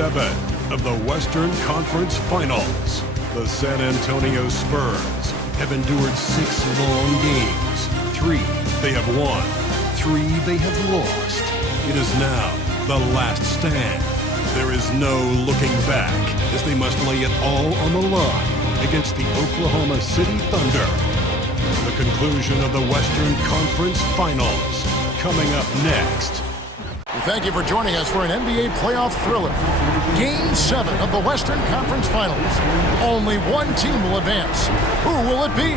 7 of the Western Conference Finals. The San Antonio Spurs have endured 6 long games. 3 they have won, 3 they have lost. It is now the last stand. There is no looking back as they must lay it all on the line against the Oklahoma City Thunder. The conclusion of the Western Conference Finals coming up next. Thank you for joining us for an NBA playoff thriller. Game 7 of the Western Conference Finals. Only one team will advance. Who will it be?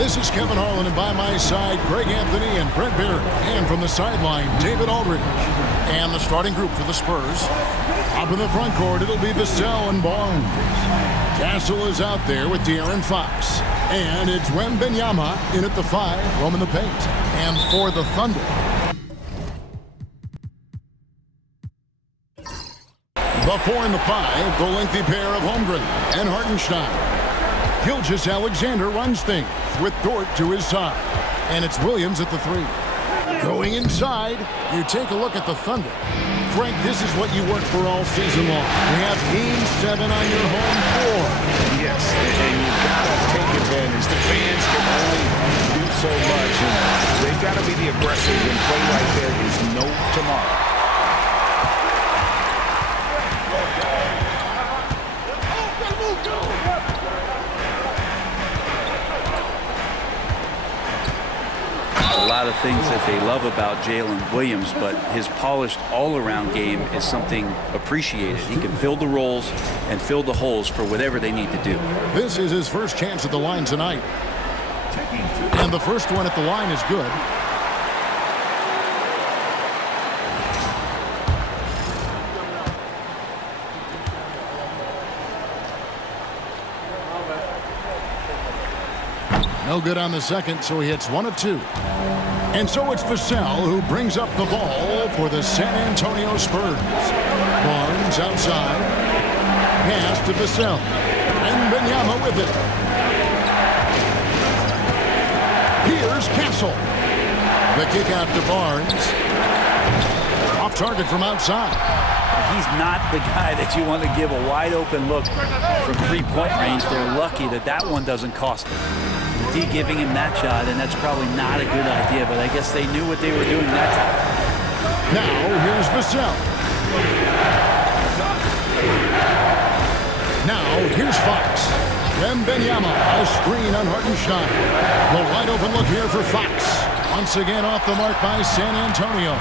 This is Kevin Harlan, and by my side, Greg Anthony and Brent Barry. And from the sideline, David Aldridge. And the starting group for the Spurs. Up in the front court, it'll be Vassell and Barnes. Castle is out there with De'Aaron Fox. And it's Wembanyama in at the 5, roaming the paint. And for the Thunder, the 4 and the 5, the lengthy pair of Holmgren and Hartenstein. Gilgeous-Alexander runs things with Dort to his side. And it's Williams at the 3. Going inside, you take a look at the Thunder. Frank, this is what you worked for all season long. You have Game 7 on your home floor. Yes, and you've got to take advantage. The fans can only do so much, and they've got to be the aggressors and play like there is no tomorrow. A lot of things that they love about Jalen Williams, but his polished all-around game is something appreciated. He can fill the roles and fill the holes for whatever they need to do. This is his first chance at the line tonight. And the first one at the line is good. No good on the second, so he hits 1 of 2. And so it's Vassell who brings up the ball for the San Antonio Spurs. Barnes outside. Pass to Vassell. And Wembanyama with it. Here's Castle. The kick out to Barnes. Off target from outside. He's not the guy that you want to give a wide open look from 3-point range. They're lucky that that one doesn't cost them. D giving him that shot, and that's probably not a good idea, but I guess they knew what they were doing that time. Now, here's Vassell. Now, here's Fox. Wembanyama, a screen on Hartenstein. The wide open look here for Fox. Once again off the mark by San Antonio.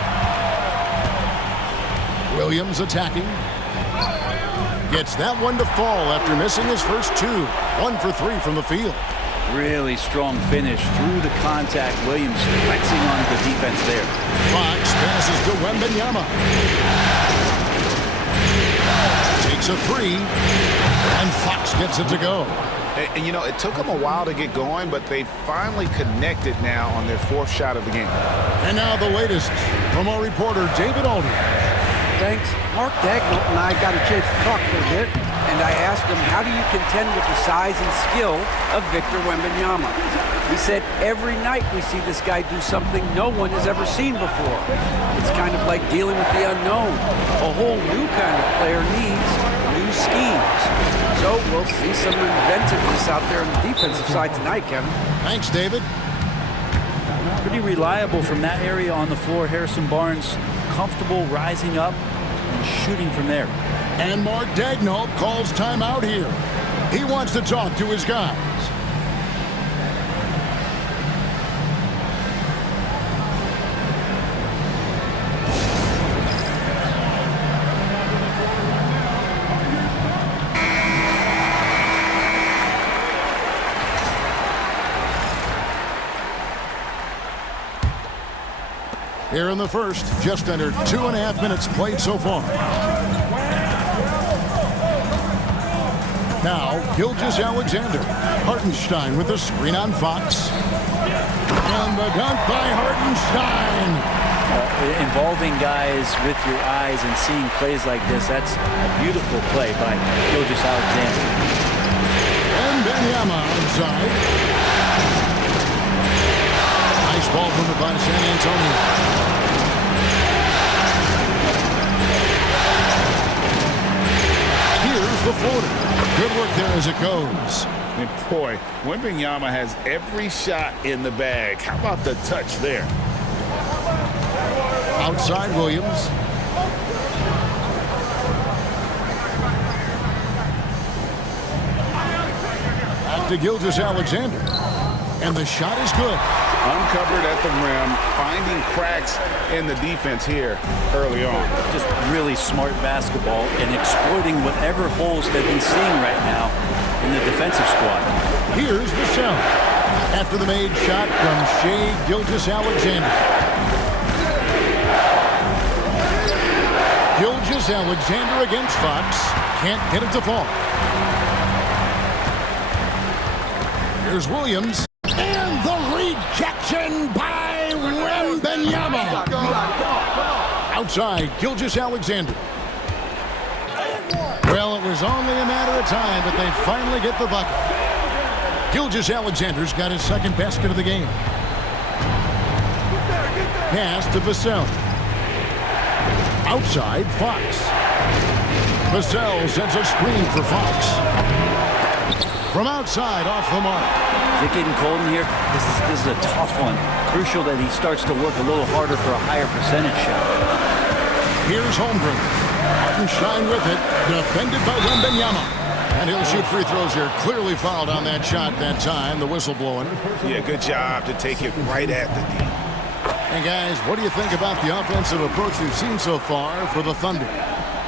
Williams attacking. Gets that one to fall after missing his first 2. 1 for 3 from the field. Really strong finish through the contact. Williams flexing on the defense there. Fox passes to Wembanyama. Takes a 3, and Fox gets it to go. And you know, it took them a while to get going, but they finally connected now on their 4th shot of the game. And now the latest from our reporter, David Aldridge. Thanks. Mark Daigneault and I got a chance to talk for a bit, and I asked him, how do you contend with the size and skill of Victor Wembanyama? He said, every night we see this guy do something no one has ever seen before. It's kind of like dealing with the unknown. A whole new kind of player needs new schemes. So we'll see some inventiveness out there on the defensive side tonight, Kevin. Thanks, David. Pretty reliable from that area on the floor. Harrison Barnes comfortable rising up and shooting from there. And Mark Daigneault calls timeout here. He wants to talk to his guys. Here in the first, just under 2.5 minutes played so far. Now, Gilgeous-Alexander. Hartenstein with a screen on Fox. And the dunk by Hartenstein. Involving guys with your eyes and seeing plays like this, that's a beautiful play by Gilgeous-Alexander. And Wembanyama outside. Nice ball movement by San Antonio. floater. Good work there as it goes. And boy, Wembanyama has every shot in the bag. How about the touch there? Outside Williams. Back to Gilgeous-Alexander. And the shot is good. Uncovered at the rim, finding cracks in the defense here early on. Just really smart basketball and exploiting whatever holes that he's seeing right now in the defensive squad. Here's Vassell. After the made shot from Shai Gilgeous-Alexander. Gilgeous-Alexander against Fox. Can't get it to fall. Here's Williams. And the rejection by Wembanyama. Outside, Gilgeous-Alexander. Well, it was only a matter of time, but they finally get the bucket. Gilgeous-Alexander's got his second basket of the game. Pass to Vassell. Outside, Fox. Vassell sends a screen for Fox. From outside, off the mark. Is it getting cold in here? This is a tough one. Crucial that he starts to work a little harder for a higher percentage shot. Here's Holmgren. Hartenstein with it. Defended by Wembanyama. And he'll shoot free throws here. Clearly fouled on that shot that time. The whistle blowing. Yeah, good job to take it right at the D. And guys, what do you think about the offensive approach we've seen so far for the Thunder?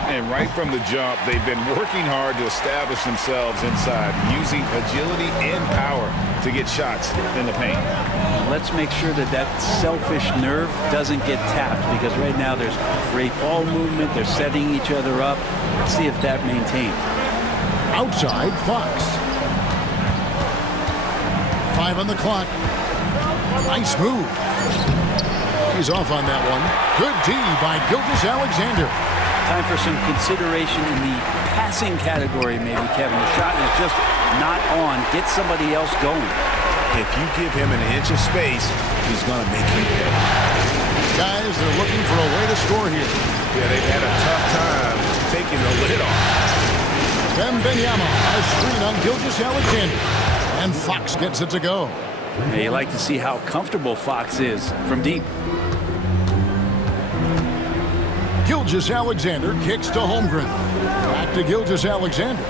And right from the jump, they've been working hard to establish themselves inside, using agility and power to get shots in the paint. Let's make sure that that selfish nerve doesn't get tapped, because right now there's great ball movement. They're setting each other up. Let's see if that maintains. Outside, Fox. 5 on the clock. Nice move. He's off on that one. Good D by Gilgeous-Alexander. Time for some consideration in the passing category, maybe, Kevin. The shot is just not on. Get somebody else going. If you give him an inch of space, he's going to make you pay. Guys, they're looking for a way to score here. Yeah, they've had a tough time taking the lid off. Wembanyama, a screen on Gilgeous-Alexander. And Fox gets it to go. Yeah, you like to see how comfortable Fox is from deep. Gilgeous-Alexander kicks to Holmgren. Back to Gilgeous-Alexander.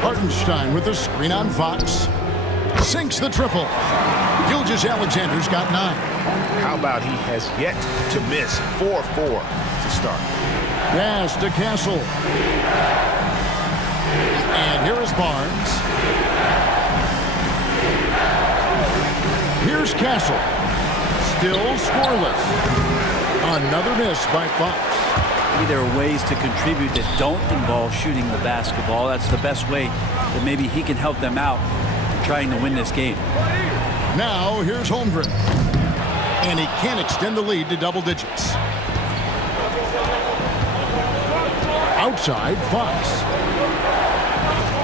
Hartenstein with a screen on Fox. Sinks the triple. Gilgeous-Alexander's got 9. How about he has yet to miss 4-4 to start. Pass to Castle. And here is Barnes. Here's Castle. Still scoreless. Another miss by Fox. Maybe there are ways to contribute that don't involve shooting the basketball. That's the best way that maybe he can help them out trying to win this game. Now here's Holmgren. And he can't extend the lead to double digits. Outside, Fox.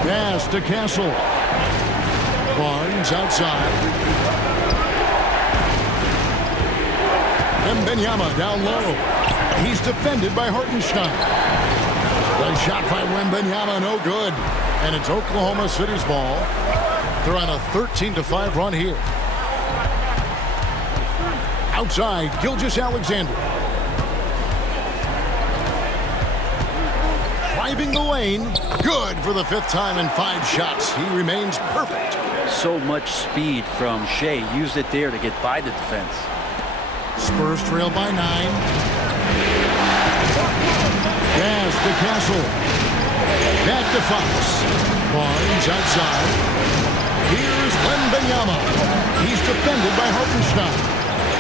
Pass to Castle. Barnes outside. Wembanyama down low. He's defended by Hartenstein. The shot by Wembanyama, no good. And it's Oklahoma City's ball. They're on a 13-5 run here. Outside, Gilgeous-Alexander. Driving the lane. Good for the 5th time in 5 shots. He remains perfect. So much speed from Shai. Used it there to get by the defense. Spurs trail by 9. Pass to Castle. Back to Fox. Barnes outside. Here's Wembanyama. He's defended by Hartenstein.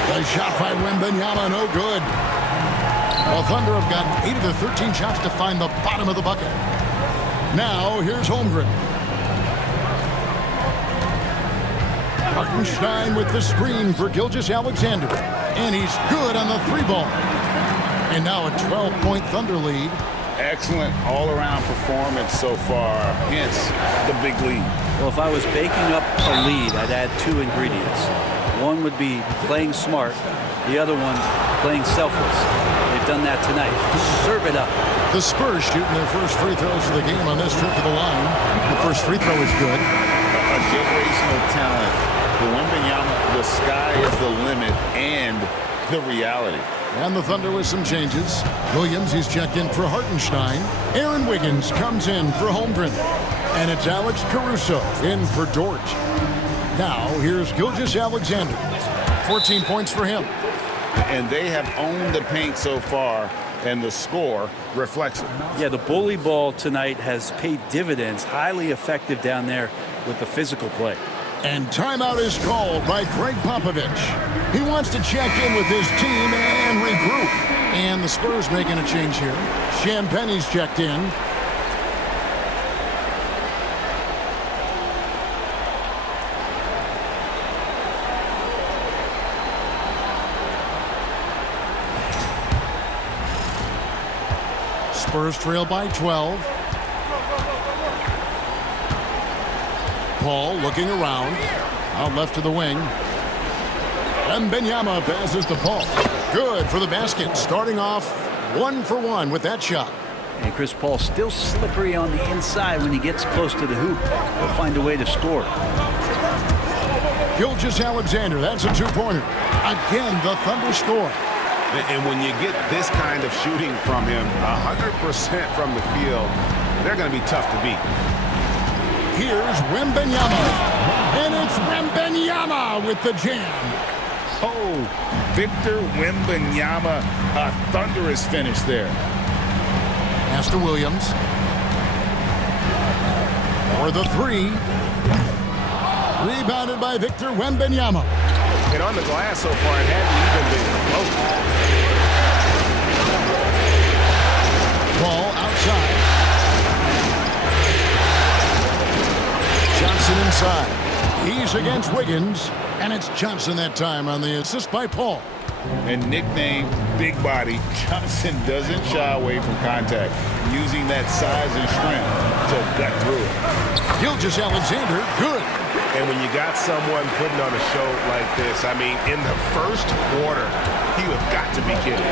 The shot by Wembanyama, no good. The Thunder have gotten 8 of the 13 shots to find the bottom of the bucket. Now, here's Holmgren. Hartenstein with the screen for Gilgeous-Alexander. And he's good on the 3-ball. And now a 12-point Thunder lead. Excellent all-around performance so far, hence the big lead. Well, if I was baking up a lead, I'd add 2 ingredients. One would be playing smart. The other one, playing selfless. They done that tonight. Serve it up. The Spurs shooting their first free throws of the game on this trip to the line. The first free throw is good. A generational talent. The Wembanyama, the sky is the limit and the reality. And the Thunder with some changes. Williams, he's checked in for Hartenstein. Aaron Wiggins comes in for Holmgren. And it's Alex Caruso in for Dort. Now, here's Gilgeous-Alexander. 14 points for him. And they have owned the paint so far, and the score reflects it. Yeah, the bully ball tonight has paid dividends. Highly effective down there with the physical play. And timeout is called by Greg Popovich. He wants to check in with his team and regroup. And the Spurs making a change here. Champagne's checked in. Spurs trail by 12. Paul looking around. Out left to the wing. Wembanyama passes to Paul. Good for the basket. Starting off 1 for 1 with that shot. And Chris Paul still slippery on the inside when he gets close to the hoop. He'll find a way to score. Gilgeous-Alexander, that's a two-pointer. Again, the Thunder score. And when you get this kind of shooting from him, 100% from the field, they're going to be tough to beat. Here's Wembanyama. And it's Wembanyama with the jam. Oh, Victor Wembanyama, a thunderous finish there. Pass to Williams. For the three. Rebounded by Victor Wembanyama. And on the glass so far, it hadn't even been close. Ball outside. Johnson inside. He's against Wiggins. And it's Johnson that time on the assist by Paul. And nicknamed Big Body, Johnson doesn't shy away from contact, using that size and strength to gut through it. Gilgeous-Alexander, good. And when you got someone putting on a show like this, I mean, in the first quarter, you have got to be kidding.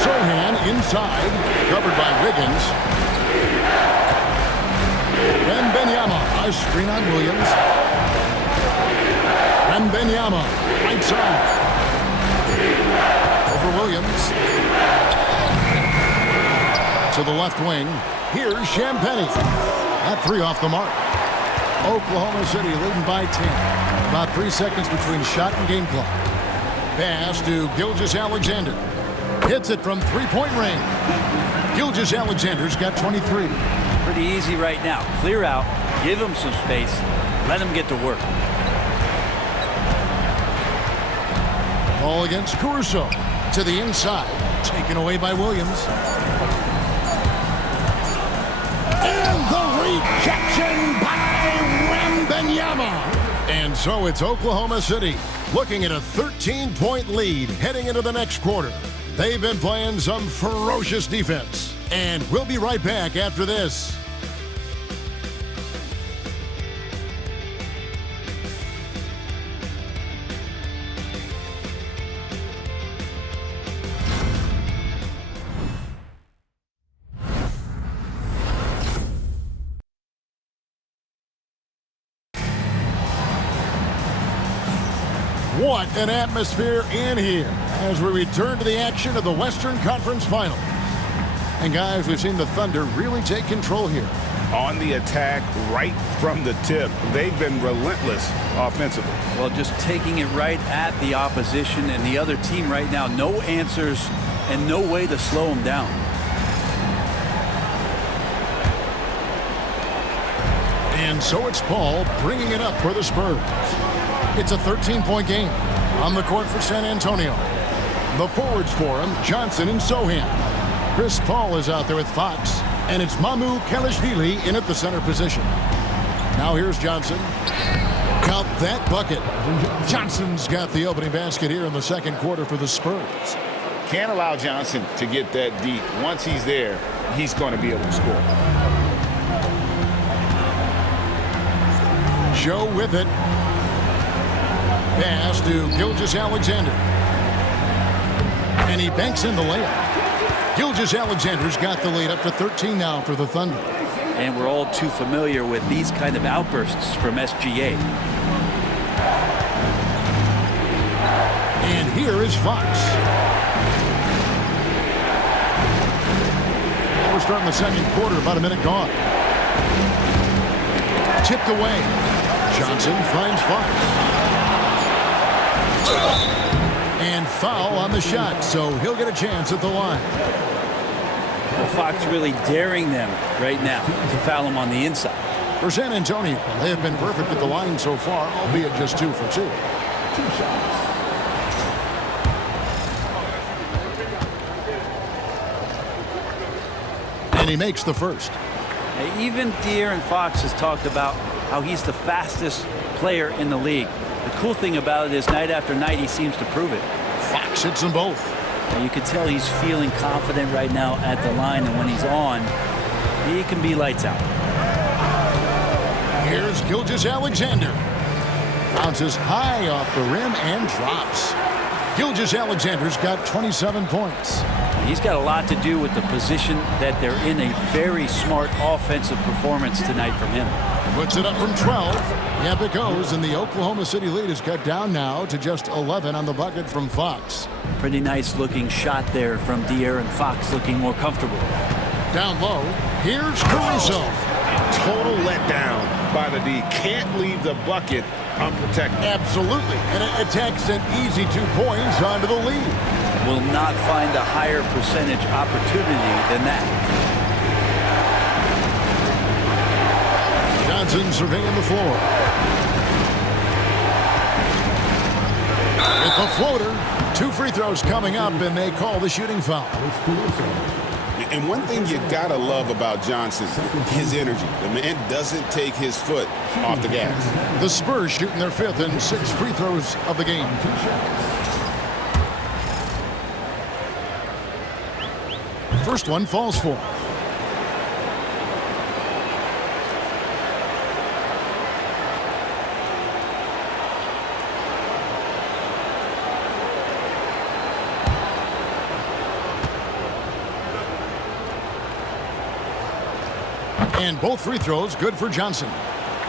Sohan inside, covered by Wiggins. Wembanyama, a screen on Williams. Wembanyama, right side. Over Williams. To the left wing. Here's Champagnie. That three off the mark. Oklahoma City leading by 10. About 3 seconds between shot and game clock. Pass to Gilgeous-Alexander. Hits it from three-point range. Gilgeous-Alexander's got 23. Pretty easy right now. Clear out, give him some space, let him get to work. Ball against Caruso. To the inside. Taken away by Williams. And the rejection by Wembanyama. And so it's Oklahoma City looking at a 13-point lead heading into the next quarter. They've been playing some ferocious defense. And we'll be right back after this. What an atmosphere in here as we return to the action of the Western Conference Finals. And guys, we've seen the Thunder really take control here. On the attack right from the tip. They've been relentless offensively. Well, just taking it right at the opposition and the other team right now. No answers and no way to slow them down. And so it's Paul bringing it up for the Spurs. It's a 13-point game on the court for San Antonio. The forwards for him, Johnson and Sohan. Chris Paul is out there with Fox, and it's Mamu Kelishvili in at the center position. Now here's Johnson. Count that bucket. Johnson's got the opening basket here in the second quarter for the Spurs. Can't allow Johnson to get that deep. Once he's there, he's going to be able to score. Joe with it. Pass to Gilgeous-Alexander. And he banks in the layup. Gilgeous-Alexander's got the lead up to 13 now for the Thunder. And we're all too familiar with these kind of outbursts from SGA. And here is Fox. We're starting the second quarter, about a minute gone. Tipped away. Johnson finds Fox. And foul on the shot, so he'll get a chance at the line. Well, Fox really daring them right now to foul him on the inside. For San Antonio, they have been perfect at the line so far, albeit just 2 for 2. 2 shots. And he makes the first. Even De'Aaron Fox has talked about how he's the fastest player in the league. The cool thing about it is night after night he seems to prove it. Fox hits them both. And you can tell he's feeling confident right now at the line, and when he's on, he can be lights out. Here's Gilgeous-Alexander. Bounces high off the rim and drops. Gilgeous-Alexander's got 27 points. He's got a lot to do with the position that they're in. A very smart offensive performance tonight from him. Puts it up from 12. Yep, it goes, and the Oklahoma City lead is cut down now to just 11 on the bucket from Fox. Pretty nice looking shot there from De'Aaron Fox, looking more comfortable. Down low, here's Caruso. Total letdown by the D. Can't leave the bucket unprotected. Absolutely, and it takes an easy 2 points onto the lead. Will not find a higher percentage opportunity than that. Johnson surveying the floor. With the floater, 2 free throws coming up, and they call the shooting foul. And one thing you gotta love about Johnson, his energy. The man doesn't take his foot off the gas. The Spurs shooting their 5th and 6th free throws of the game. First one falls for. And both free throws good for Johnson.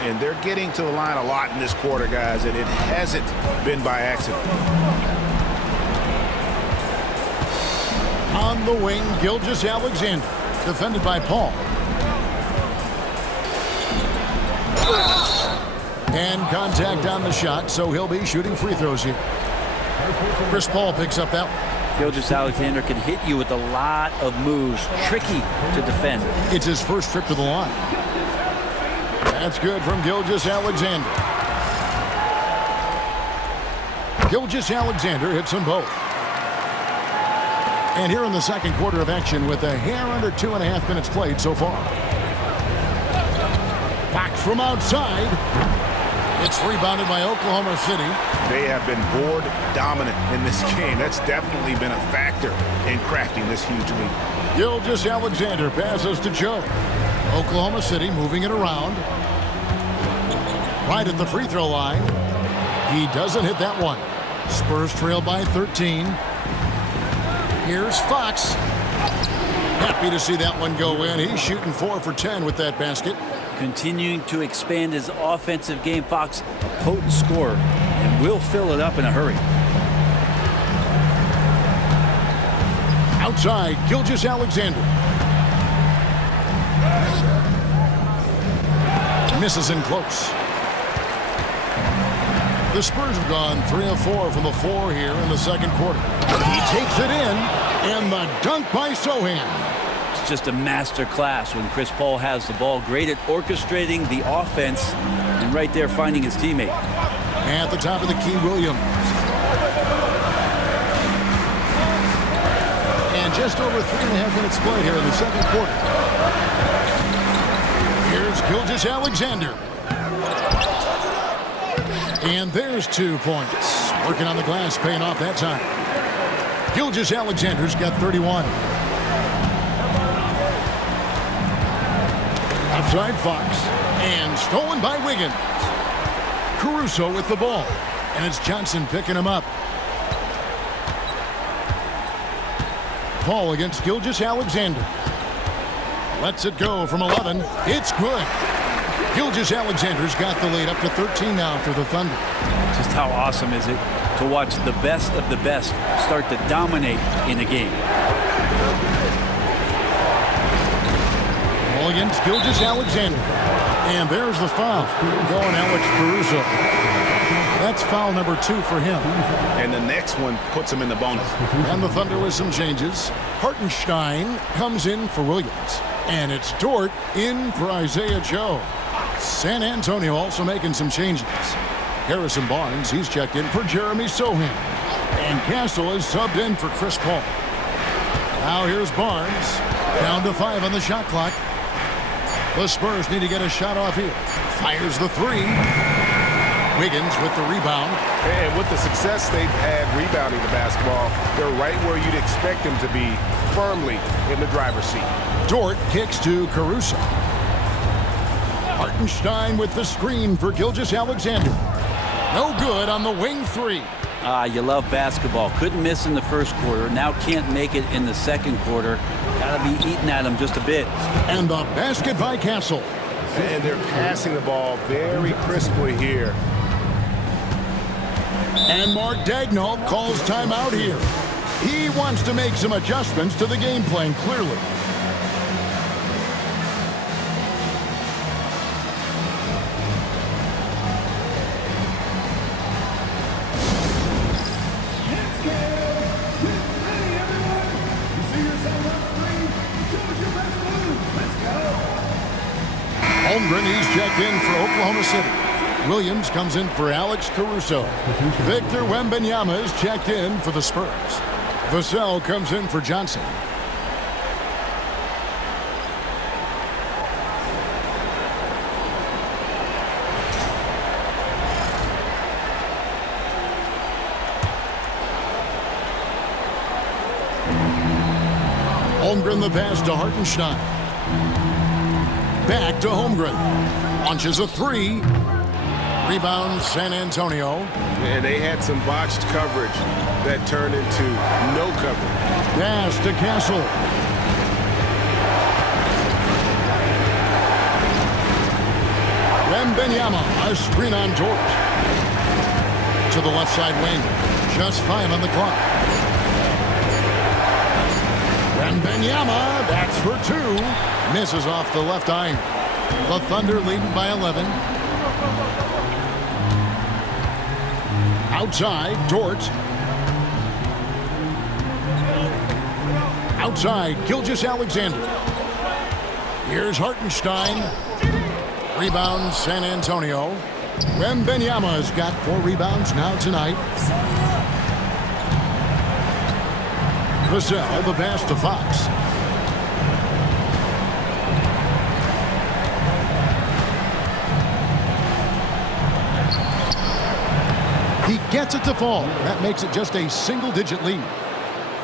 And they're getting to the line a lot in this quarter, guys, and it hasn't been by accident. On the wing, Gilgeous-Alexander, defended by Paul. And contact on the shot, so he'll be shooting free throws here. Chris Paul picks up that one. Gilgeous-Alexander can hit you with a lot of moves. Tricky to defend. It's his first trip to the line. That's good from Gilgeous-Alexander. Gilgeous-Alexander hits them both. And here in the second quarter of action with a hair under 2.5 minutes played so far. Fox from outside. It's rebounded by Oklahoma City. They have been board dominant in this game. That's definitely been a factor in crafting this huge lead. Gilgeous-Alexander passes to Joe. Oklahoma City moving it around. Right at the free throw line. He doesn't hit that one. Spurs trail by 13. Here's Fox. Happy to see that one go in. He's shooting 4 for 10 with that basket. Continuing to expand his offensive game. Fox, a potent scorer, and will fill it up in a hurry. Outside, Gilgeous-Alexander. Misses in close. The Spurs have gone 3 of 4 from the floor here in the second quarter. He takes it in, and the dunk by Sochan. It's just a master class when Chris Paul has the ball. Great at orchestrating the offense and right there finding his teammate. At the top of the key, Williams. And just over 3.5 minutes played here in the second quarter. Here's Gilgeous-Alexander. And there's 2 points. Working on the glass, paying off that time. Gilgeous-Alexander's got 31. Outside Fox. And stolen by Wiggins. Caruso with the ball. And it's Johnson picking him up. Paul against Gilgeous-Alexander. Lets it go from 11. It's good. Gilgeous-Alexander's got the lead up to 13 now for the Thunder. Just how awesome is it to watch the best of the best start to dominate in a game. Ball against Gilgeous-Alexander. And there's the foul. Going Alex Caruso. That's foul number 2 for him. And the next one puts him in the bonus. And the Thunder with some changes. Hartenstein comes in for Williams. And it's Dort in for Isaiah Joe. San Antonio also making some changes. Harrison Barnes, he's checked in for Jeremy Sohan. And Castle is subbed in for Chris Paul. Now here's Barnes. Down to 5 on the shot clock. The Spurs need to get a shot off here. Fires the 3. Wiggins with the rebound. And with the success they've had rebounding the basketball, they're right where you'd expect them to be, firmly in the driver's seat. Dort kicks to Caruso. Hartenstein with the screen for Gilgeous-Alexander. No good on the wing 3. You love basketball. Couldn't miss in the first quarter. Now can't make it in the second quarter. Got to be eating at him just a bit. And the basket by Castle. And they're passing the ball very crisply here. And Mark Daigneault calls timeout here. He wants to make some adjustments to the game plan, clearly. Holmgren, he's checked in for Oklahoma City. Williams comes in for Alex Caruso. Victor Wembanyama is checked in for the Spurs. Vassell comes in for Johnson. Holmgren the pass to Hartenstein. Back to Holmgren. Launches a 3. Rebound San Antonio. And they had some botched coverage that turned into no coverage. Pass to Castle. Wembanyama, a screen on Dort. To the left side wing. Just 5 on the clock. Wembanyama, that's for 2. Misses off the left iron. The Thunder leading by 11. Outside, Dort. Outside, Gilgeous-Alexander. Here's Hartenstein. Rebound, San Antonio. Wembanyama's got 4 rebounds now tonight. Vassell, the pass to Fox. He gets it to fall. That makes it just a single-digit lead.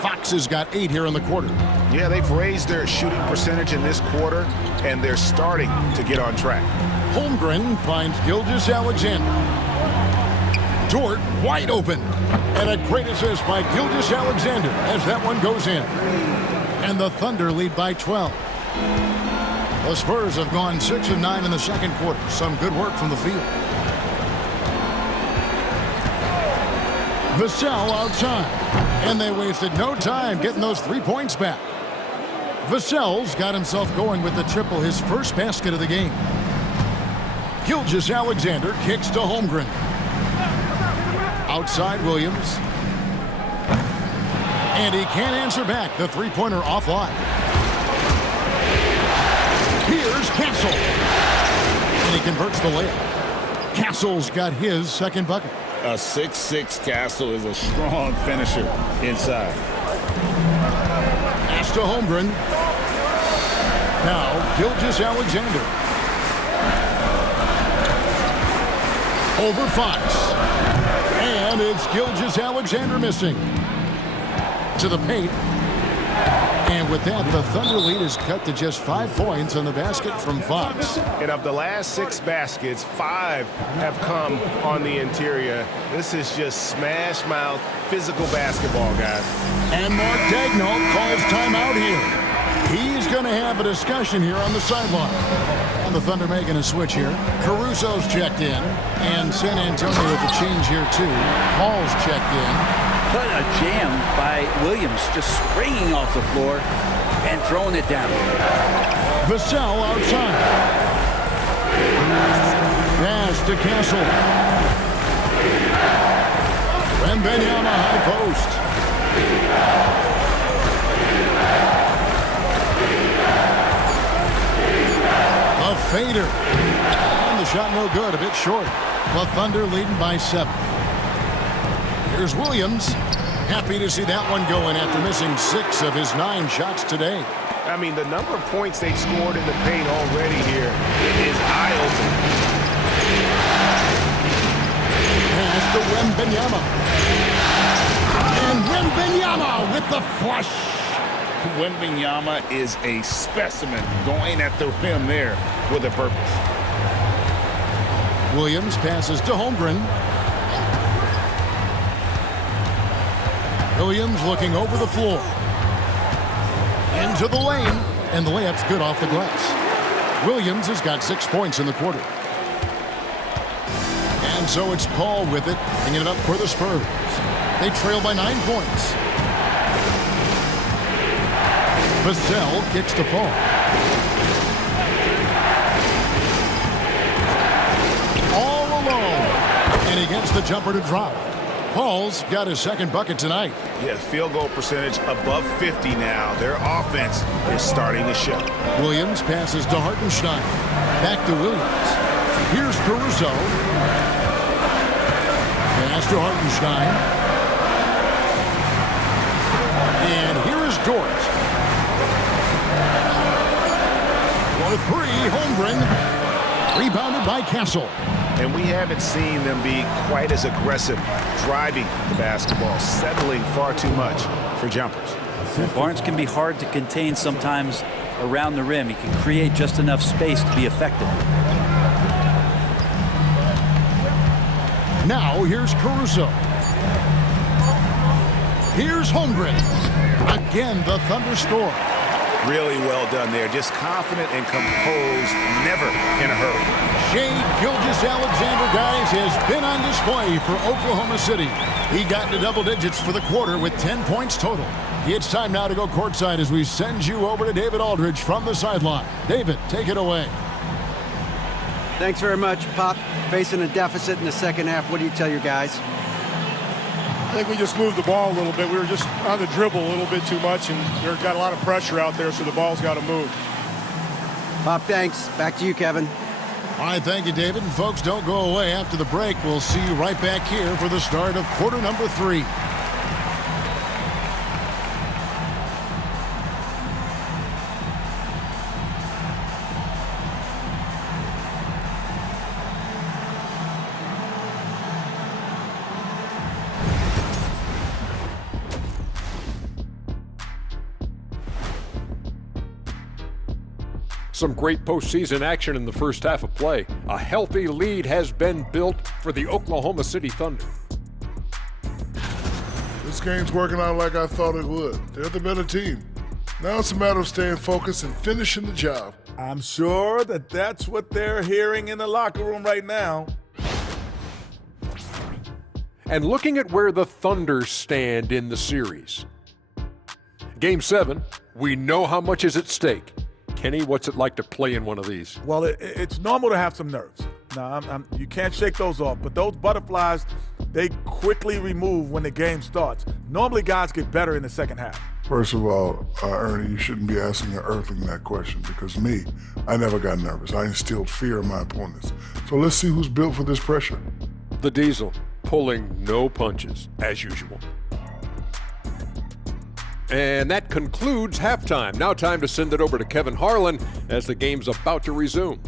Fox has got 8 here in the quarter. Yeah, they've raised their shooting percentage in this quarter, and they're starting to get on track. Holmgren finds Gilgeous-Alexander. Dort wide open. And a great assist by Gilgeous-Alexander as that one goes in. And the Thunder lead by 12. The Spurs have gone 6 of 9 in the second quarter. Some good work from the field. Vassell outside. And they wasted no time getting those 3 points back. Vassell's got himself going with the triple, his first basket of the game. Gilgeous-Alexander kicks to Holmgren. Outside Williams. And he can't answer back. The three-pointer offline. Here's Castle. And he converts the layup. Castle's got his second bucket. A 6'6" Castle is a strong finisher inside. Pass to Holmgren. Now Gilgeous-Alexander. Over Fox. And it's Gilgeous-Alexander missing. To the paint. And with that, the Thunder lead is cut to just 5 points on the basket from Fox. And of the last 6 baskets, 5 have come on the interior. This is just smash mouth physical basketball, guys. And Mark Daigneault calls timeout here. He's going to have a discussion here on the sideline. And the Thunder making a switch here. Caruso's checked in. And San Antonio with the change here, too. Paul's checked in. But a jam by Williams, just springing off the floor and throwing it down. Vassell outside. Pass to Castle. Wembanyama high post. A fader. And the shot no good, a bit short. The Thunder leading by 7. Here's Williams. Happy to see that one going after missing 6 of his 9 shots today. I mean, the number of points they've scored in the paint already here is eye-opening. Pass to Wembanyama. And Wembanyama with the flush. Wembanyama is a specimen going at the rim there with a purpose. Williams passes to Holmgren. Williams looking over the floor. Into the lane. And the layup's good off the glass. Williams has got 6 points in the quarter. And so it's Paul with it, bringing it up for the Spurs. They trail by 9 points. Vassell kicks to Paul. All alone. And he gets the jumper to drop. Paul's got his 2nd bucket tonight. Yeah, field goal percentage above 50 now. Their offense is starting to show. Williams passes to Hartenstein. Back to Williams. Here's Caruso. Pass to Hartenstein. And here is Dort. For 3, Holmgren. Rebounded by Castle. And we haven't seen them be quite as aggressive driving the basketball, settling far too much for jumpers. Barnes can be hard to contain sometimes around the rim. He can create just enough space to be effective. Now here's Caruso. Here's Holmgren. Again, the Thunder score. Really well done there. Just confident and composed, never in a hurry. Shai Gilgeous-Alexander, guys, has been on display for Oklahoma City. He got into double digits for the quarter with 10 points total. It's time now to go courtside as we send you over to David Aldridge from the sideline. David, take it away. Thanks very much, Pop. Facing a deficit in the second half, what do you tell your guys? I think we just moved the ball a little bit. We were just on the dribble a little bit too much, and we got a lot of pressure out there, so the ball's got to move. Pop, thanks. Back to you, Kevin. All right, thank you, David. And folks, don't go away. After the break, we'll see you right back here for the start of quarter number 3. Some great postseason action in the first half of play. A healthy lead has been built for the Oklahoma City Thunder. This game's working out like I thought it would. They're the better team. Now it's a matter of staying focused and finishing the job. I'm sure that's what they're hearing in the locker room right now. And looking at where the Thunder stand in the series. Game 7, we know how much is at stake. Kenny, what's it like to play in one of these? Well, it's normal to have some nerves. Now, you can't shake those off, but those butterflies, they quickly remove when the game starts. Normally, guys get better in the second half. First of all, Ernie, you shouldn't be asking an earthling that question because me, I never got nervous. I instilled fear in my opponents. So let's see who's built for this pressure. The Diesel, pulling no punches, as usual. And that concludes halftime. Now time to send it over to Kevin Harlan as the game's about to resume.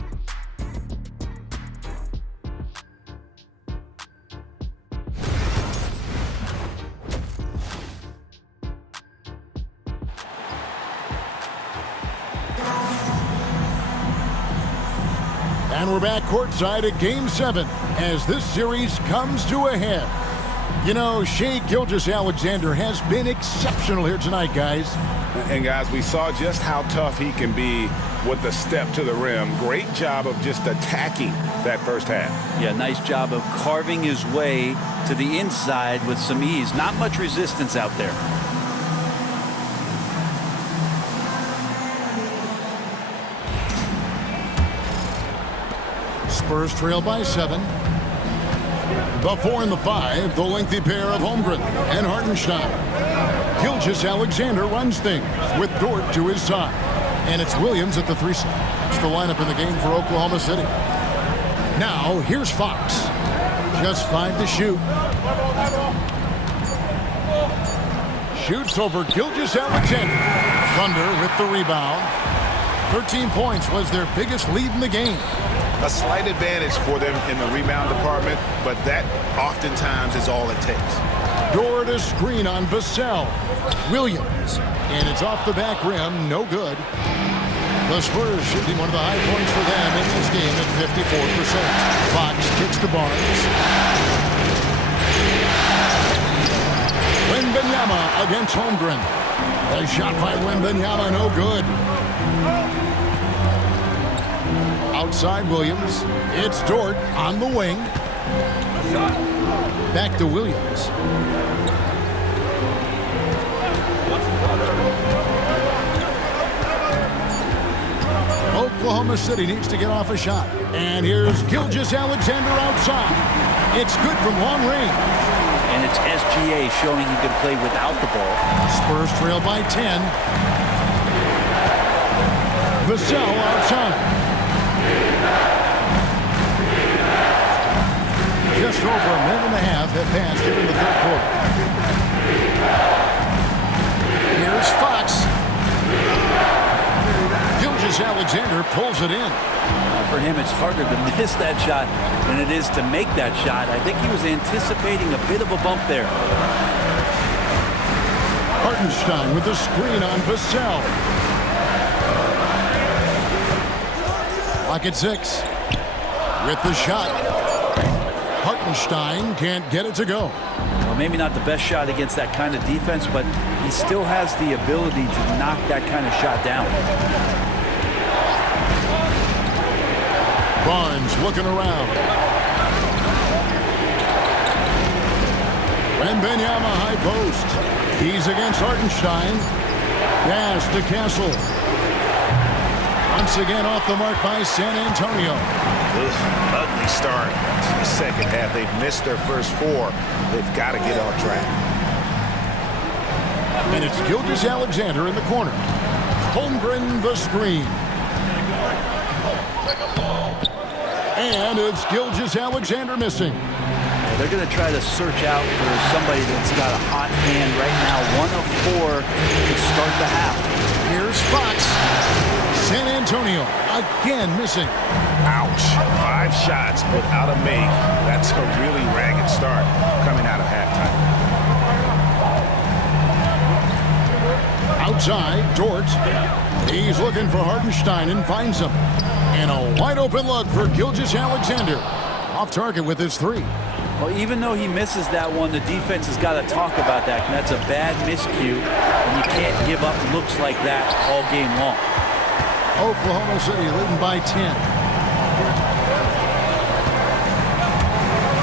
And we're back courtside at Game 7 as this series comes to a head. You know, Shai Gilgeous-Alexander has been exceptional here tonight, guys. And guys, we saw just how tough he can be with the step to the rim. Great job of just attacking that first half. Yeah, nice job of carving his way to the inside with some ease. Not much resistance out there. Spurs trail by 7. The 4 and the 5, the lengthy pair of Holmgren and Hartenstein. Gilgeous-Alexander runs things with Dort to his side. And it's Williams at the 3 slot. It's the lineup in the game for Oklahoma City. Now, here's Fox. Just 5 to shoot. Shoots over Gilgeous-Alexander. Thunder with the rebound. 13 points was their biggest lead in the game. A slight advantage for them in the rebound department, but that oftentimes is all it takes. Dort a screen on Vassell. Williams. And it's off the back rim. No good. The Spurs should be one of the high points for them in this game at 54%. Fox kicks to Barnes. Wembanyama against Holmgren. A shot by Wembanyama, no good. Outside Williams. It's Dort on the wing. Back to Williams. Oklahoma City needs to get off a shot. And here's Gilgeous-Alexander outside. It's good from long range. And it's SGA showing he can play without the ball. Spurs trail by 10. Vassell outside. Just over a minute and a half have passed here in the third quarter. Here's Fox. Gilgeous-Alexander pulls it in. For him, it's harder to miss that shot than it is to make that shot. I think he was anticipating a bit of a bump there. Hartenstein with the screen on Vassell. Lock at 6. With the shot. Hartenstein can't get it to go. Well, maybe not the best shot against that kind of defense, but he still has the ability to knock that kind of shot down. Barnes looking around. Wembanyama high post. He's against Hartenstein. Pass to Castle. Once again off the mark by San Antonio. Ugly start to the second half. They've missed their first 4. They've got to get on track. And it's Gilgeous-Alexander in the corner. Holmgren the screen. And it's Gilgeous-Alexander missing. They're going to try to search out for somebody that's got a hot hand right now. 1 of 4 to start the half. Here's Fox. San Antonio again missing. Ouch. 5 shots without a make. That's a really ragged start coming out of halftime. Outside, Dort. He's looking for Hartenstein and finds him. And a wide open look for Gilgeous-Alexander. Off target with his 3. Well, even though he misses that one, the defense has got to talk about that. And that's a bad miscue. And you can't give up looks like that all game long. Oklahoma City leading by 10.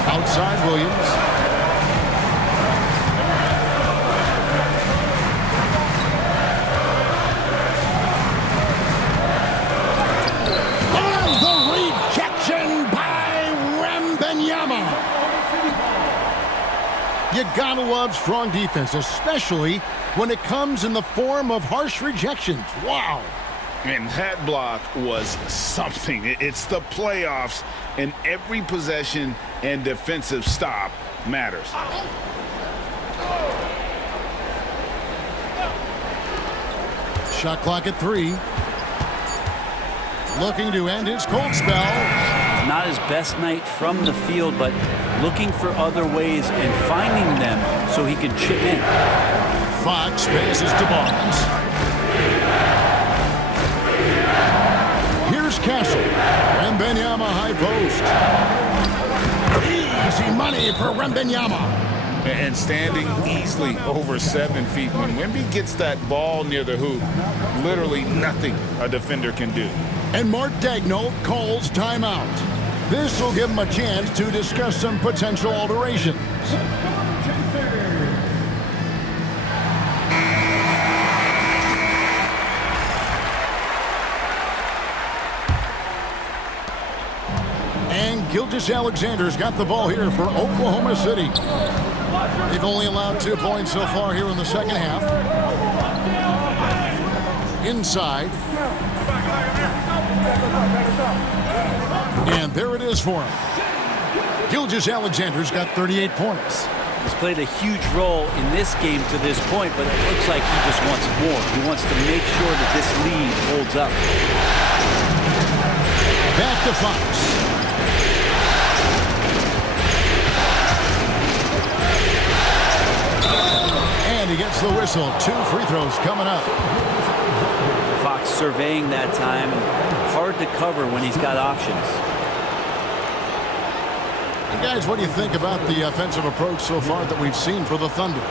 Outside Williams. And the rejection by Wembanyama. You gotta love strong defense, especially when it comes in the form of harsh rejections. Wow. And that block was something. It's the playoffs, and every possession and defensive stop matters. Shot clock at 3. Looking to end his cold spell. Not his best night from the field, but looking for other ways and finding them so he can chip in. Fox passes to Barnes. Here's Castle. Wembanyama post. Easy money for Wembanyama. And standing easily over 7 feet. When Wemby gets that ball near the hoop, literally nothing a defender can do. And Mark Daigneault calls timeout. This will give him a chance to discuss some potential alterations. And Gilgeous-Alexander's got the ball here for Oklahoma City. They've only allowed 2 points so far here in the second half. Inside. And there it is for him. Gilgeous-Alexander's got 38 points. He's played a huge role in this game to this point, but it looks like he just wants more. He wants to make sure that this lead holds up. Back to Fox. And he gets the whistle. 2 free throws coming up. Fox surveying that time, and hard to cover when he's got options. And guys, what do you think about the offensive approach so far that we've seen for the Thunder?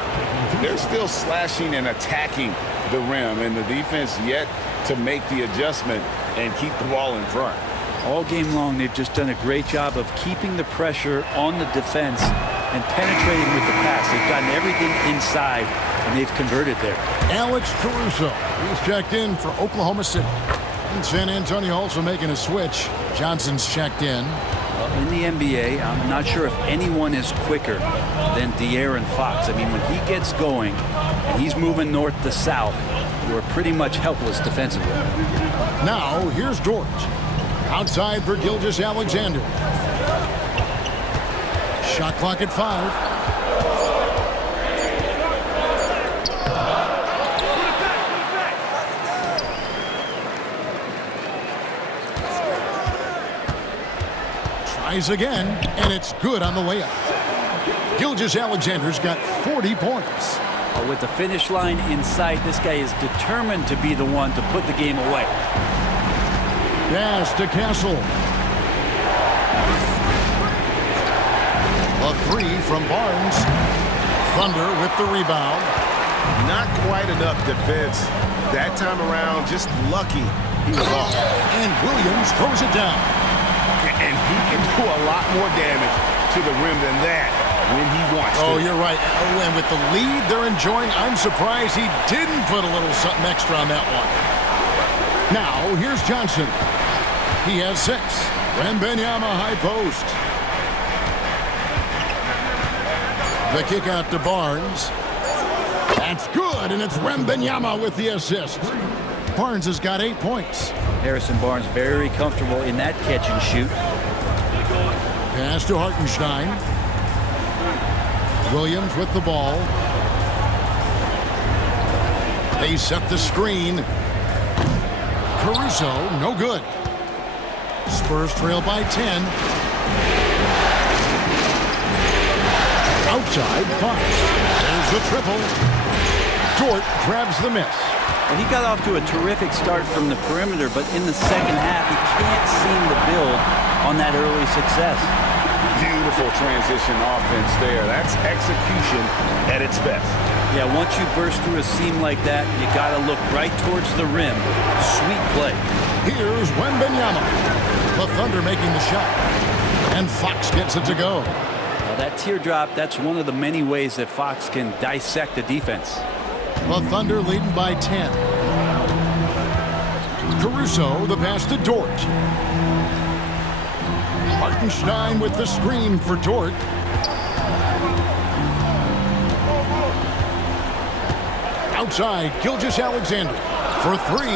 They're still slashing and attacking the rim, and the defense yet to make the adjustment and keep the ball in front. All game long, they've just done a great job of keeping the pressure on the defense and penetrating with the pass. They've gotten everything inside, and they've converted there. Alex Caruso, he's checked in for Oklahoma City. And San Antonio also making a switch. Johnson's checked in. Well, in the NBA, I'm not sure if anyone is quicker than De'Aaron Fox. I mean, when he gets going and he's moving north to south, we're pretty much helpless defensively. Now, here's George. Outside for Gilgeous-Alexander. Shot clock at 5. Tries again, and it's good on the way up. Gilgeous-Alexander's got 40 points. With the finish line in sight, this guy is determined to be the one to put the game away. Pass to Castle. A 3 from Barnes. Thunder with the rebound. Not quite enough defense. That time around, just lucky he was off. And Williams throws it down. And he can do a lot more damage to the rim than that when he wants to. Oh, you're right. Oh, and with the lead they're enjoying, I'm surprised he didn't put a little something extra on that one. Now, here's Johnson. He has 6. Wembanyama high post. The kick out to Barnes. That's good, and it's Wembanyama with the assist. Barnes has got 8 points. Harrison Barnes very comfortable in that catch and shoot. Pass to Hartenstein. Williams with the ball. They set the screen. Caruso, no good. Spurs trail by 10. Outside, Fox. There's the triple. Dort grabs the miss. Well, he got off to a terrific start from the perimeter, but in the second half, he can't seem to build on that early success. Beautiful transition offense there. That's execution at its best. Yeah, once you burst through a seam like that, you got to look right towards the rim. Sweet play. Here's Wembanyama. The Thunder making the shot. And Fox gets it to go. Well, that teardrop, that's one of the many ways that Fox can dissect the defense. The Thunder leading by 10. Caruso, the pass to Dort. Hartenstein with the screen for Dort. Outside, Gilgeous-Alexander for 3.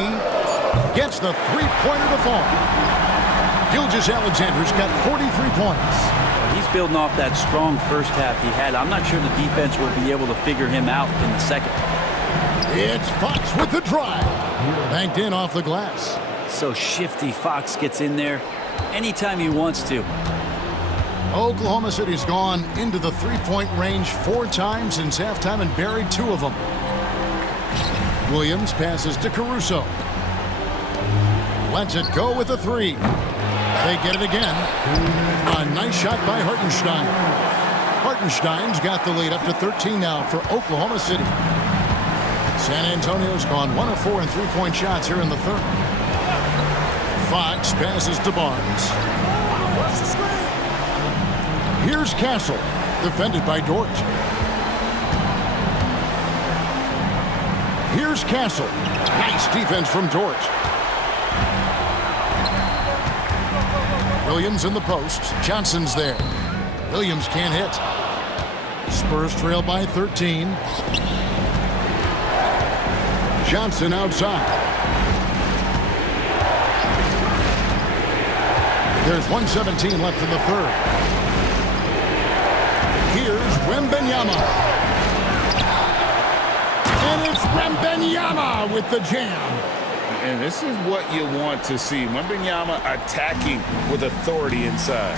Gets the three-pointer to fall. Gilgeous-Alexander's got 43 points. He's building off that strong first half he had. I'm not sure the defense will be able to figure him out in the second. It's Fox with the drive. Banked in off the glass. So shifty. Fox gets in there anytime he wants to. Oklahoma City's gone into the three-point range 4 times since halftime and buried 2 of them. Williams passes to Caruso. Lets it go with a 3. They get it again. A nice shot by Hartenstein. Hartenstein's got the lead up to 13 now for Oklahoma City. San Antonio's gone 1 of 4 in three-point shots here in the third. Fox passes to Barnes. Here's Castle, defended by Dort. Here's Castle. Nice defense from Dort. Williams in the post. Johnson's there. Williams can't hit. Spurs trail by 13. Johnson outside. There's 1:17 left in the third. Here's Wembanyama. And it's Wembanyama with the jam. And this is what you want to see. Wembanyama attacking with authority inside.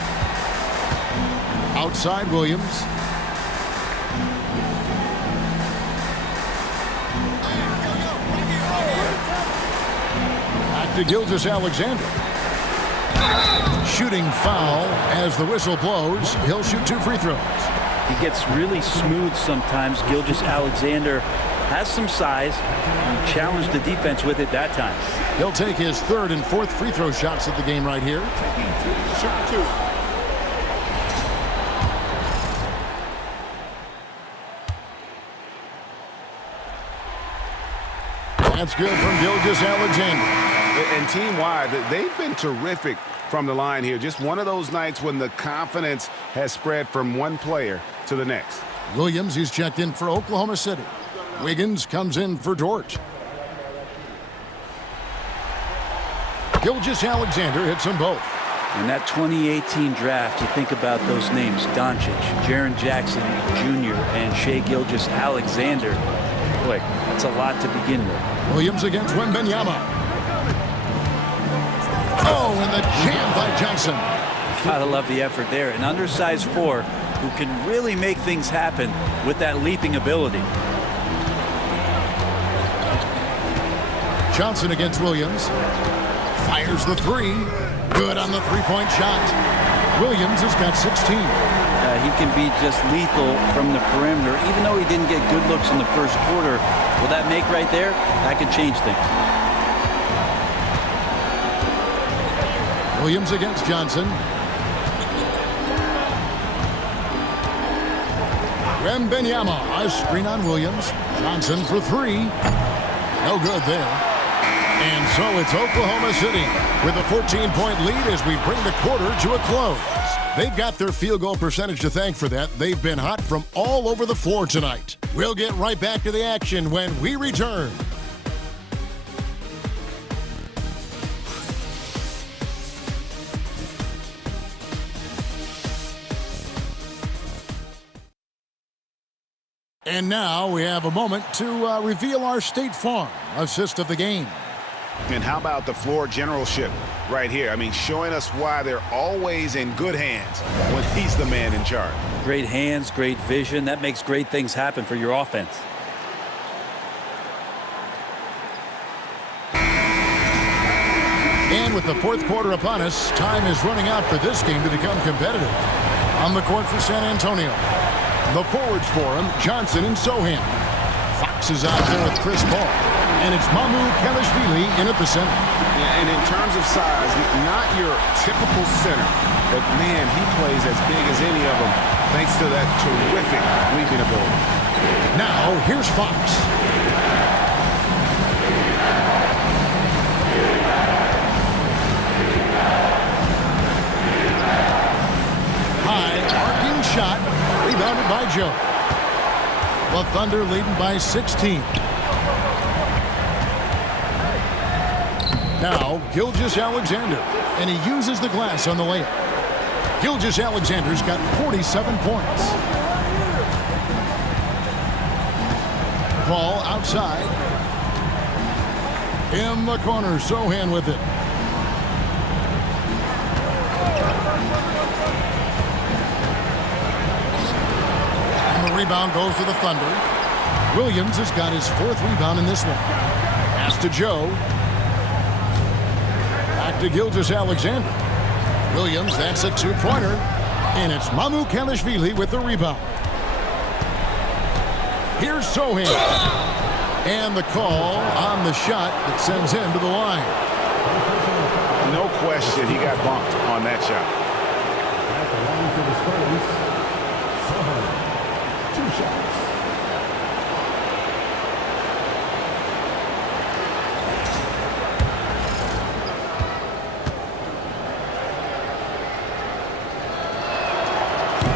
Outside Williams. Back to Gilgeous-Alexander. Shooting foul as the whistle blows. He'll shoot 2 free throws. He gets really smooth sometimes. Gilgeous-Alexander has some size. He challenged the defense with it that time. He'll take his 3rd and 4th free throw shots of the game right here. Shoot 2. That's good from Gilgeous-Alexander. And team-wide, they've been terrific from the line here. Just one of those nights when the confidence has spread from one player to the next. Williams, he's checked in for Oklahoma City. Wiggins comes in for Dort. Gilgeous-Alexander hits them both. In that 2018 draft, you think about those names: Doncic, Jaren Jackson Jr., and Shai Gilgeous-Alexander. Boy, that's a lot to begin with. Williams against Wembanyama. Oh, and the jam by Johnson. Gotta love the effort there. An undersized 4 who can really make things happen with that leaping ability. Johnson against Williams. Fires the 3. Good on the three-point shot. Williams has got 16. He can be just lethal from the perimeter. Even though he didn't get good looks in the first quarter, will that make right there? That can change things. Williams against Johnson. Wembanyama, a screen on Williams. Johnson for 3. No good there. And so it's Oklahoma City with a 14-point lead as we bring the quarter to a close. They've got their field goal percentage to thank for that. They've been hot from all over the floor tonight. We'll get right back to the action when we return. And now we have a moment to reveal our State Farm assist of the game. And how about the floor generalship right here? I mean, showing us why they're always in good hands when he's the man in charge. Great hands, great vision. That makes great things happen for your offense. And with the 4th quarter upon us, time is running out for this game to become competitive. On the court for San Antonio, the forwards for him, Johnson and Sohan. Fox is out there with Chris Paul. And it's Mahmoud Kalashvili in at the center. Yeah, and in terms of size, not your typical center, but man, he plays as big as any of them thanks to that terrific leaping ability. Now, here's Fox. High, arcing shot, rebounded by Joe. The Thunder leading by 16. Now, Gilgeous-Alexander, and he uses the glass on the layup. Gilgeous-Alexander's got 47 points. Ball outside. In the corner, Sohan with it. And the rebound goes to the Thunder. Williams has got his 4th rebound in this one. Pass to Joe. Back to Gilgeous-Alexander. Williams, that's a two-pointer. And it's Mamukelashvili with the rebound. Here's Sohan. And the call on the shot that sends him to the line. No question he got bumped on that shot. At the line for the Spurs, Sohan, 2 shots.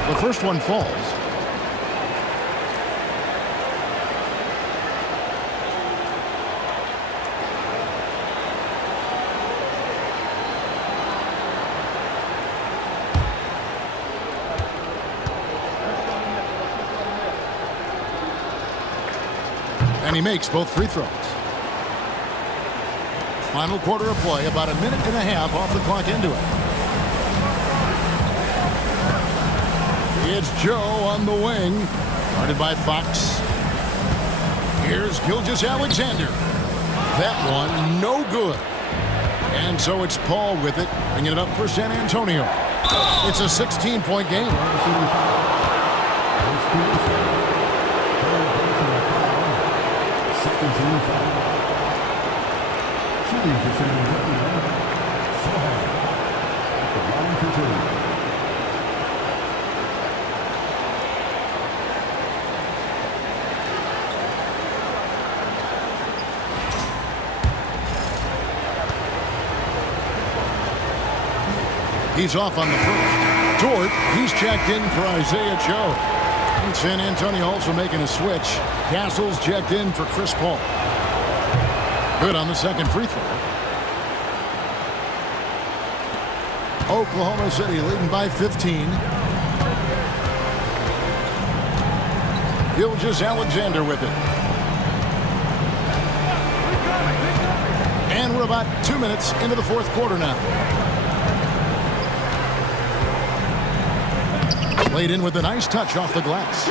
The first one falls. And he makes both free throws. Final quarter of play, about a minute and a half off the clock into it. It's Joe on the wing, guarded by Fox. Here's Gilgeous-Alexander. That one, no good. And so it's Paul with it, bringing it up for San Antonio. It's a 16-point game. Second team foul. Shooting for San Antonio. Sohan at the line for 2. He's off on the first. Dort, he's checked in for Isaiah Joe. And San Antonio also making a switch. Castles checked in for Chris Paul. Good on the second free throw. Oklahoma City leading by 15. Gilgeous-Alexander with it. And we're about 2 minutes into the fourth quarter now. Played in with a nice touch off the glass.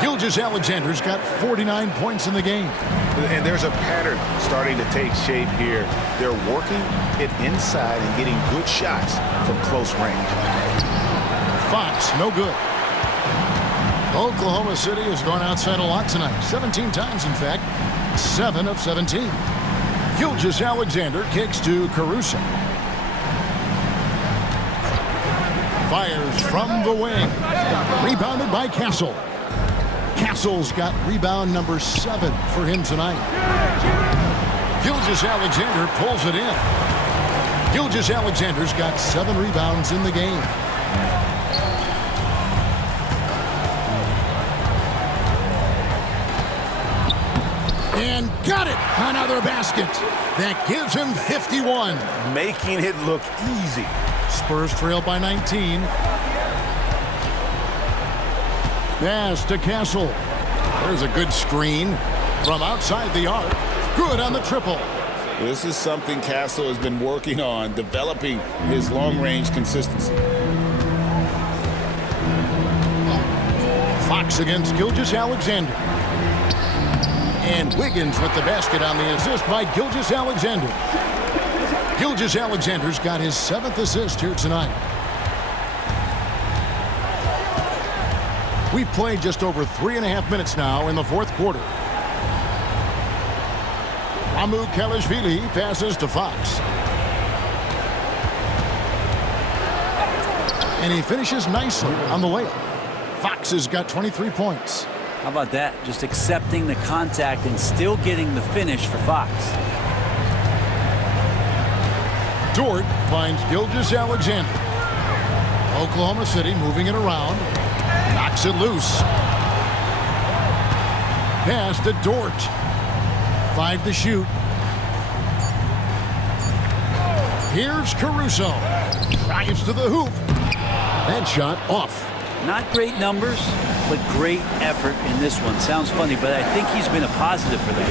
Gilgeous-Alexander's got 49 points in the game. And there's a pattern starting to take shape here. They're working it inside and getting good shots from close range. Fox, no good. Oklahoma City has gone outside a lot tonight. 17 times, in fact. 7 of 17. Gilgeous-Alexander kicks to Caruso. Fires from the wing. Rebounded by Castle. Castle's got rebound number 7 for him tonight. Gilgeous-Alexander pulls it in. Gilgeous-Alexander's got 7 rebounds in the game. And got it! Another basket. That gives him 51. Making it look easy. Spurs trail by 19. Pass to Castle. There's a good screen from outside the arc. Good on the triple. This is something Castle has been working on, developing his long-range consistency. Fox against Gilgeous-Alexander. And Wiggins with the basket on the assist by Gilgeous-Alexander. Gilgeous-Alexander's got his 7th assist here tonight. We've played just over 3.5 minutes now in the fourth quarter. Mamukelashvili passes to Fox. And he finishes nicely on the layup. Fox has got 23 points. How about that? Just accepting the contact and still getting the finish for Fox. Dort finds Gilgeous-Alexander. Oklahoma City moving it around. Knocks it loose. Pass to Dort. 5 to shoot. Here's Caruso. Drives to the hoop. That shot off. Not great numbers, but great effort in this one. Sounds funny, but I think he's been a positive for them.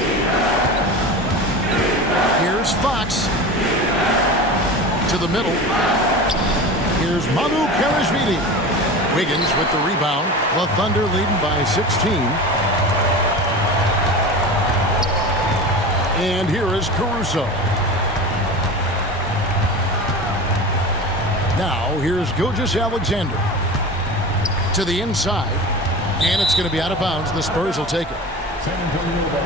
Here's Fox. To the middle. Here's Mamukelashvili. Wiggins with the rebound. The Thunder leading by 16. And here is Caruso. Now, here's Gilgeous-Alexander to the inside, and it's going to be out of bounds. The Spurs will take it. San Antonio ball.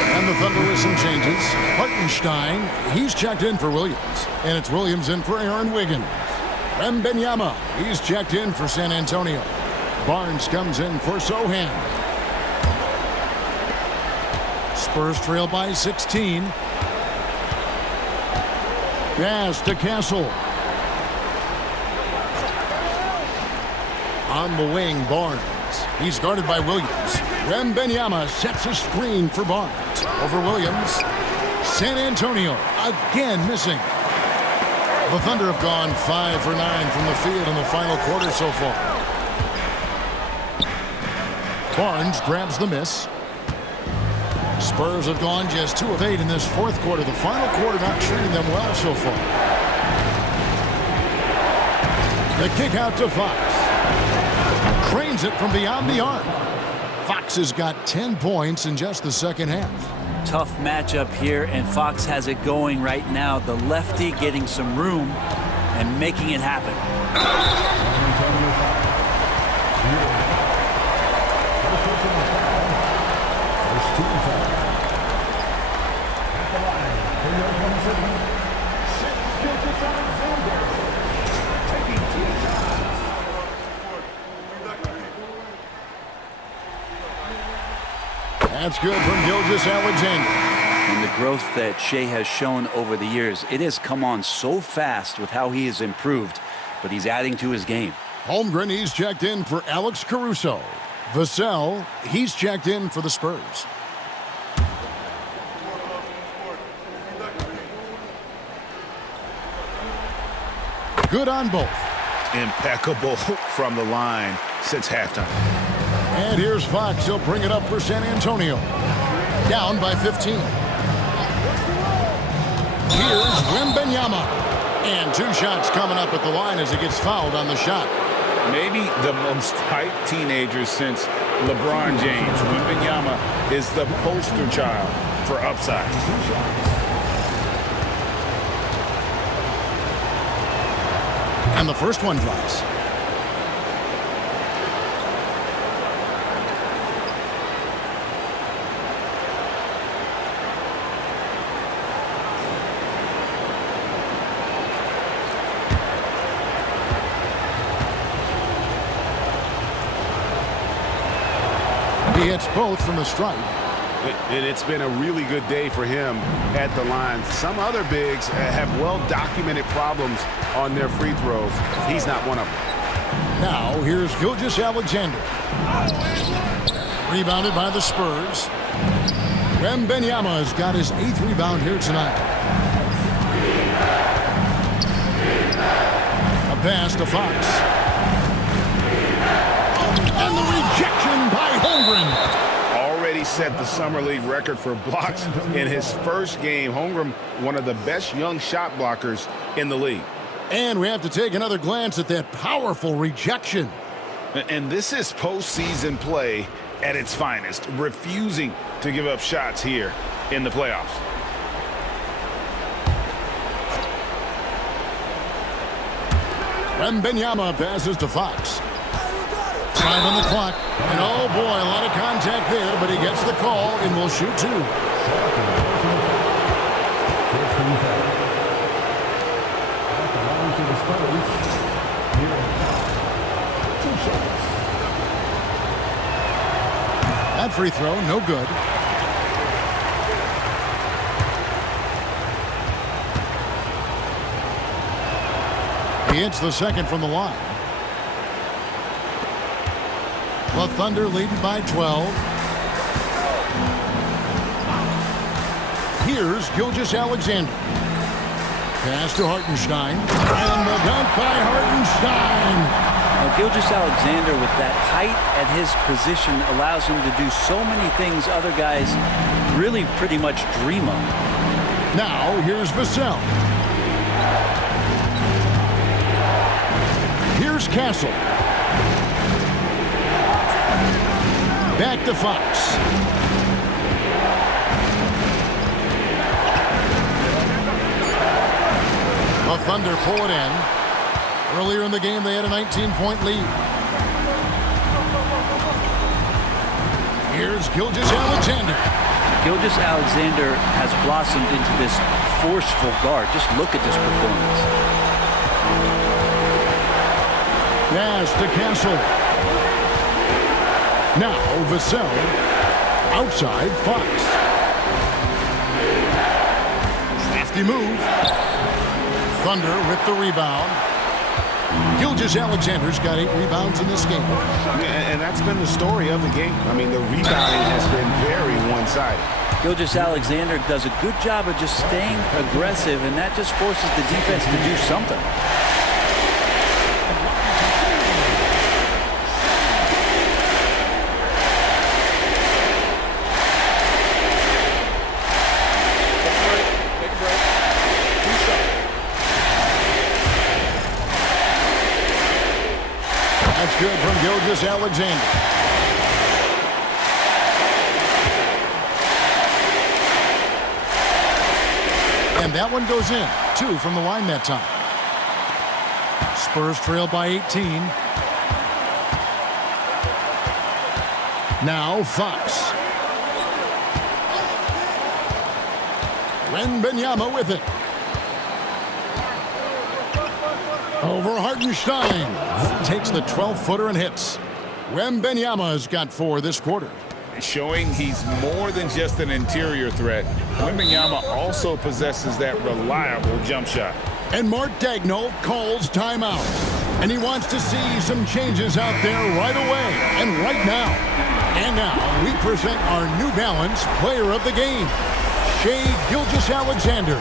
And the Thunder with some changes. Hartenstein, he's checked in for Williams, and it's Williams in for Aaron Wiggins. Wembanyama, he's checked in for San Antonio. Barnes comes in for Sohan. Spurs trail by 16. Pass to Castle. On the wing, Barnes. He's guarded by Williams. Wembanyama sets a screen for Barnes. Over Williams. San Antonio again missing. The Thunder have gone 5 for 9 from the field in the final quarter so far. Barnes grabs the miss. Spurs have gone just 2 of 8 in this fourth quarter. The final quarter not treating them well so far. The kick out to Fox. Cranes it from beyond the arc. Fox has got 10 points in just the second half. Tough matchup here, and Fox has it going right now. The lefty getting some room and making it happen. San Antonio foul. First team foul. At the line for Oklahoma City, Gilgeous-Alexander taking 2 shots. That's good from Gilgeous-Alexander. And the growth that Shea has shown over the years, it has come on so fast with how he has improved, but he's adding to his game. Holmgren, he's checked in for Alex Caruso. Vassell, he's checked in for the Spurs. Good on both. Impeccable from the line since halftime. And here's Fox. He'll bring it up for San Antonio. Down by 15. Here's Wembanyama. And 2 shots coming up at the line as he gets fouled on the shot. Maybe the most hyped teenager since LeBron James. Wembanyama is the poster child for upside. And the first one drops. He hits both from the stripe. And it's been a really good day for him at the line. Some other bigs have well-documented problems on their free throws. He's not one of them. Now, here's Gilgeous-Alexander. Rebounded by the Spurs. Wembanyama has got his 8th rebound here tonight. A pass to Fox. And the rejection by Holmgren. Already set the Summer League record for blocks in his first game. Holmgren, one of the best young shot blockers in the league. And we have to take another glance at that powerful rejection. And this is postseason play at its finest, refusing to give up shots here in the playoffs. Wembanyama passes to Fox. 5 on the clock. And oh boy, a lot of contact there, but he gets the call and will shoot 2. That free throw, no good. He hits the second from the line. The Thunder leading by 12. Here's Gilgeous-Alexander. Pass to Hartenstein. And the dunk by Hartenstein. Now, Gilgeous-Alexander, with that height at his position, allows him to do so many things other guys really pretty much dream of. Now, here's Vassell. Here's Castle. Back to Fox. The Thunder pull it in. Earlier in the game, they had a 19-point lead. Here's Gilgeous-Alexander. Gilgeous-Alexander has blossomed into this forceful guard. Just look at this performance. Pass to Castle. Now Vassell. Outside Fox. Crafty move. Thunder with the rebound. Gilgeous-Alexander's got 8 rebounds in this game. And that's been the story of the game. I mean, the rebounding has been very one-sided. Gilgeous-Alexander does a good job of just staying aggressive, and that just forces the defense to do something. That's good from Gilgeous-Alexander. And that one goes in. 2 from the line that time. Spurs trail by 18. Now Fox. Wembanyama with it. Over Hartenstein. Takes the 12-footer and hits. Wembanyama has got 4 this quarter. Showing he's more than just an interior threat. Wembanyama also possesses that reliable jump shot. And Mark Daigneault calls timeout. And he wants to see some changes out there right away and right now. And now we present our New Balance player of the game, Shai Gilgeous-Alexander.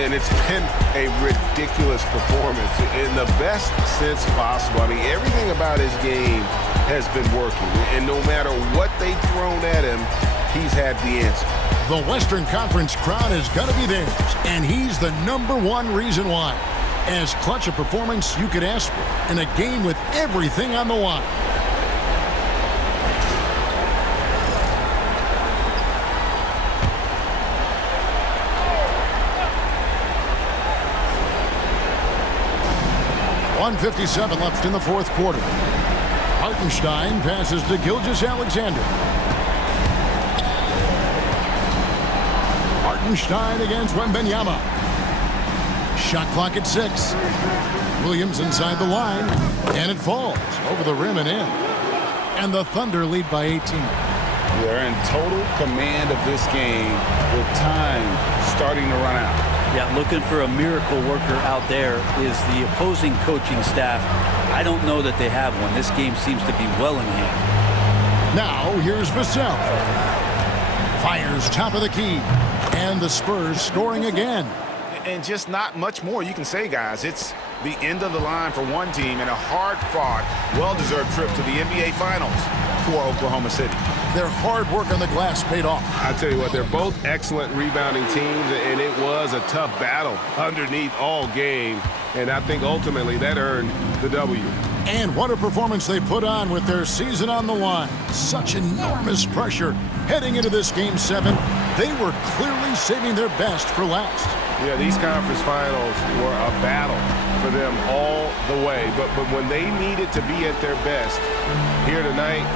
And it's been a ridiculous performance in the best sense possible. I mean, everything about his game has been working. And no matter what they've thrown at him, he's had the answer. The Western Conference crowd is going to be theirs, and he's the #1 reason why. As clutch a performance you could ask for in a game with everything on the line. .157 left in the 4th quarter. Hartenstein passes to Gilgeous-Alexander. Hartenstein against Wembanyama. Shot clock at 6. Williams inside the line, and it falls over the rim and in. And the Thunder lead by 18. They're in total command of this game with time starting to run out. Yeah, looking for a miracle worker out there is the opposing coaching staff. I don't know that they have one. This game seems to be well in hand. Now here's Vassell. Fires top of the key. And the Spurs scoring again. And just not much more you can say, guys. It's the end of the line for one team and a hard-fought, well-deserved trip to the NBA Finals for Oklahoma City. Their hard work on the glass paid off. I tell you what, they're both excellent rebounding teams, and it was a tough battle underneath all game. And I think ultimately that earned the W. And what a performance they put on with their season on the line. Such enormous pressure heading into this Game 7. They were clearly saving their best for last. Yeah, these conference finals were a battle for them all the way. But when they needed to be at their best here tonight,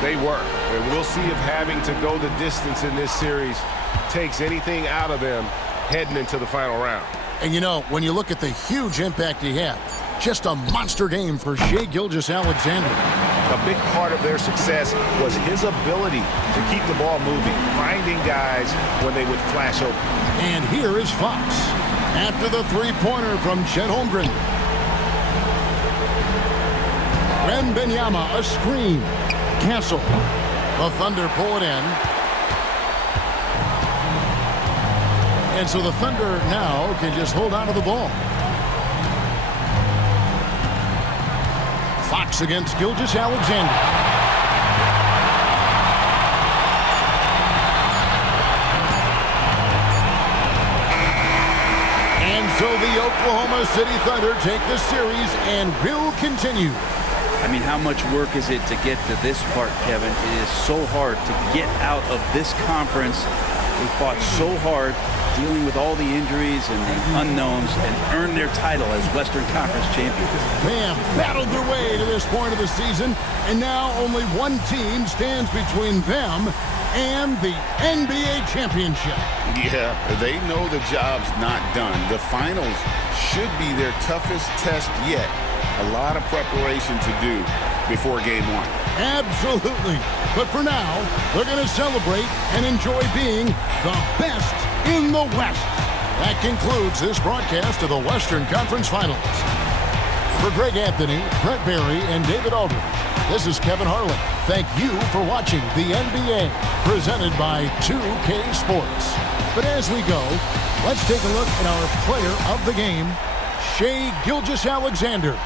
they were. And we'll see if having to go the distance in this series takes anything out of them heading into the final round. And you know, when you look at the huge impact he had, just a monster game for Shai Gilgeous-Alexander. A big part of their success was his ability to keep the ball moving, finding guys when they would flash open. And here is Fox after the three-pointer from Chet Holmgren. Wembanyama, a screen. Castle. The Thunder pull it in. And so the Thunder now can just hold on to the ball. Fox against Gilgeous-Alexander. And so the Oklahoma City Thunder take the series and will continue. I mean, how much work is it to get to this part, Kevin? It is so hard to get out of this conference They fought so hard, dealing with all the injuries and the unknowns, and earned their title as Western Conference champions. Bam battled their way to this point of the season, and now only one team stands between them and the NBA championship. Yeah, they know the job's not done. The finals should be their toughest test yet. A lot of preparation to do before game one. Absolutely. But for now, they're going to celebrate and enjoy being the best in the West. That concludes this broadcast of the Western Conference Finals. For Greg Anthony, Brett Barry, and David Aldridge, this is Kevin Harlan. Thank you for watching the NBA, presented by 2K Sports. But as we go, let's take a look at our player of the game, Shai Gilgeous-Alexander.